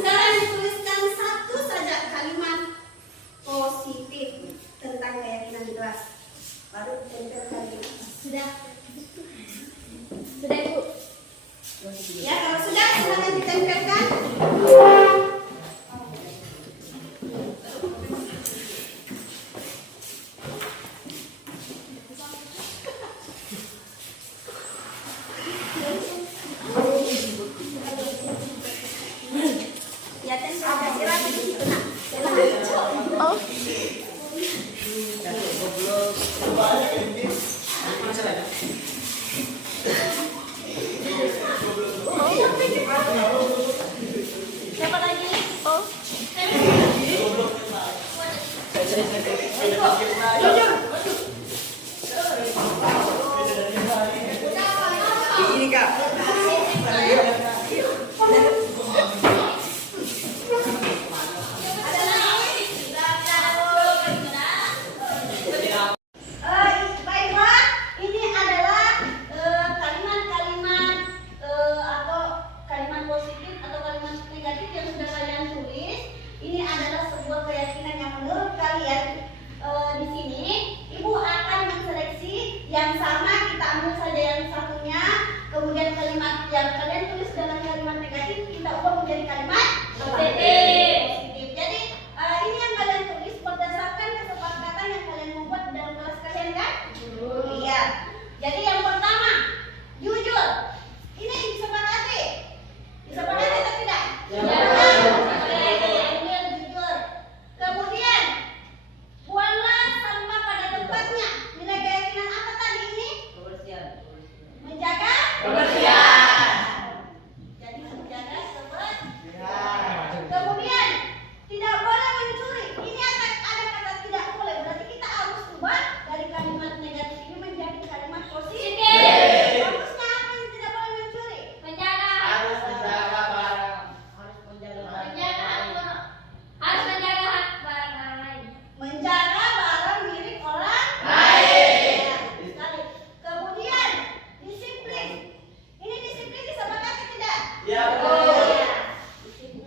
Sekarang dituliskan satu saja kalimat positif tentang keyakinan kelas. Baru tempelkan. Sudah? Sudah, Ibu? Ya, kalau sudah silakan ditempelkan. Ya, tempelkan. Silakan di situ, Nak. Siapa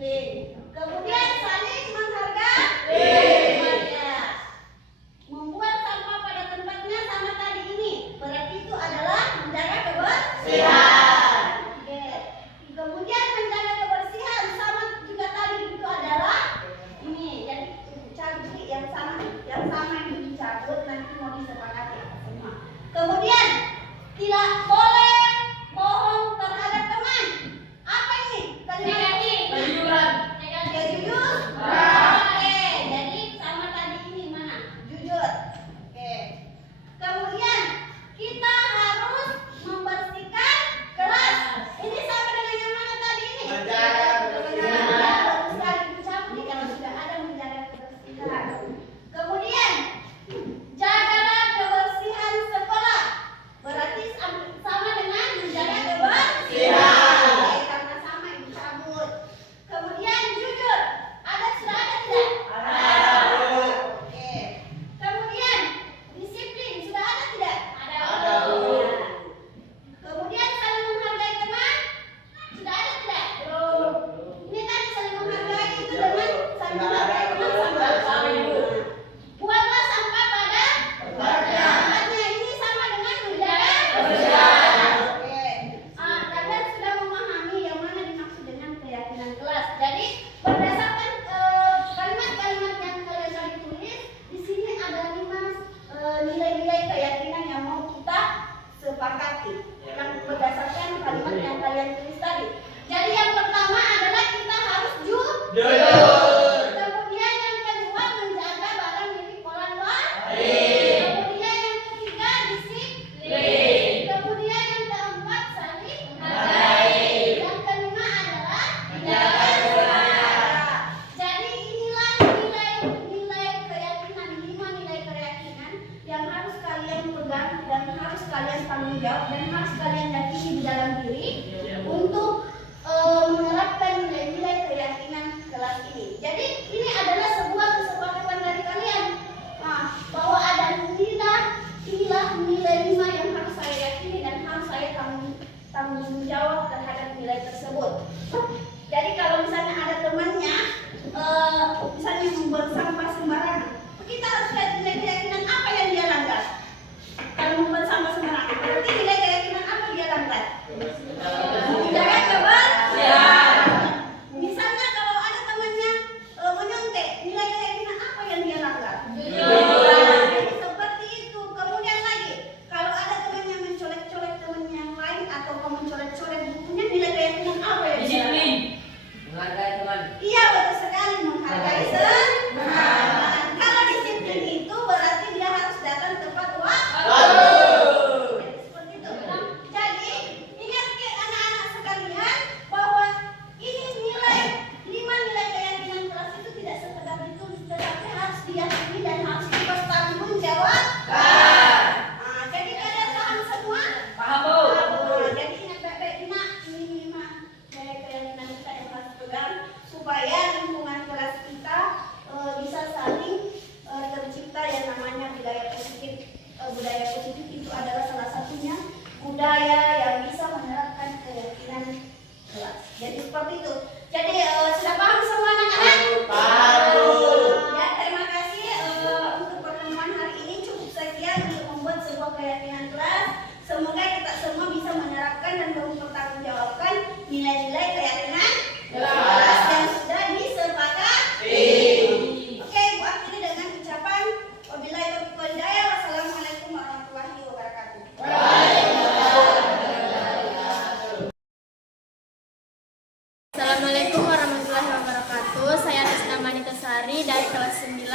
disiplin. Kemudian saling menghargai. Ya. Membuang sampah pada tempatnya sama tadi ini. Berarti itu adalah menjaga kebersihan. Oke. Kemudian menjaga kebersihan sama juga tadi itu adalah ini. Jadi cabut yang sama itu dicabut, nanti mau disepakati semua. Kemudian tidak boleh bohong terhadap teman. Apa ini? Negatif. Jujur. Oke, jadi sama tadi ini mana? Jujur. Oke. Kemudian kita harus membersihkan kelas. Ini sama dengan yang mana tadi ini? Menjaga kebersihan. Bagus sekali dicabut kalau sudah ada menjaga kebersihan. Kemudian jagalah kebersihan sekolah. Berarti sama dengan menjaga kebersihan. Oke, karena sama ini cabut. Kemudian jujur. Sudah ada tidak? Oke. Kemudian disiplin. Sudah ada tidak? Ada. Kemudian saling menghargai teman. Sudah ada tidak? Ini tadi saling menghargai itu dengan saling menghargai teman sama. Buanglah sampah pada tempatnya. Ini sama dengan menjaga kebersihan. Oke. Kalian sudah memahami yang mana dimaksud dengan keyakinan kelas. Jadi berdasarkan kalimat-kalimat yang kalian tadi tulis, di sini ada 5 nilai-nilai keyakinan yang mau kita sepakati. Yang berdasarkan kalimat yang kalian tulis tadi. Jadi yang pertama adalah kita harus Kemudian yang kedua menjaga barang milik orang lain. Kemudian yang ketiga disiplin. Kemudian yang keempat saling menghargai. Yang kelima adalah menjaga kebersihan. Jadi inilah nilai keyakinan, 5 nilai keyakinan yang harus kalian pegang dan harus kalian tanggung jawab dan harus kalian yakini di dalam diri untuk menerapkan nilai-nilai keyakinan kelas ini. Jadi ini adalah sebuah kesepakatan dari kalian bahwa ada inilah nilai 5 yang harus saya yakini dan harus saya tanggung jawab terhadap nilai tersebut. Jadi kalau misalnya ada temannya misalnya membuang sampah sembarangan, kita harus lihat nilai keyakinan apa yang dia langgar. Kalau membuang sampah sembarangan, berarti nilai keyakinan apa dia langgar? Menjaga kebersihan. Misalnya kalau ada temannya menyontek, nilai keyakinan apa yang dia langgar? Jadi seperti itu. Kemudian lagi, kalau ada teman yang mencolek-colek teman yang lain atau mencolek-colek bukunya, nilai keyakinan apa yang dia langgar? Menghargai teman. Iya, betul sekali, menghargai teman. Kalau disiplin itu berarti dia harus datang tepat waktu. Seperti itu. Jadi ingat anak-anak sekalian bahwa ini 5 nilai keyakinan kelas itu tidak sekedar ditulis, tetapi harus diyakini dan harus dipertanggung jawab. Jadi kalian paham semua? Paham, Bu. Jadi ingat baik-baik ini 5 nilai keyakinan kita yang harus pegang supaya lingkungan kelas kita bisa saling tercipta yang namanya budaya positif. Budaya positif itu adalah salah satunya budaya yang bisa menerapkan keyakinan kelas. Jadi seperti itu. Jadi sudah paham semua anak-anak? Ya, terima kasih untuk pertemuan hari ini. Cukup sekian untuk membuat sebuah keyakinan kelas. Semoga kita semua bisa menerapkan dan mempertanggungjawabkan nilai-nilai keyakinan kelas yang sudah disepakati. Oke, Bu akhiri dengan ucapan wabillahi taufiq wal hidayah. Wassalamualaikum warahmatullahi wabarakatuh. Assalamualaikum warahmatullahi wabarakatuh. Saya Rizna Manita Sari dari kelas 9.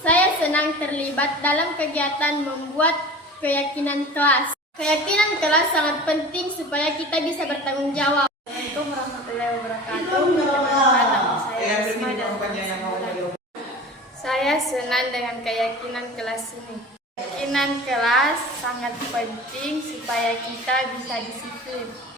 Saya senang terlibat dalam kegiatan membuat keyakinan kelas. Keyakinan kelas sangat penting supaya kita bisa bertanggung jawab. Assalamualaikum warahmatullahi wabarakatuh. Nama saya Risma dari kelas 9. Saya senang dengan keyakinan kelas ini. Keyakinan kelas sangat penting supaya kita bisa disiplin.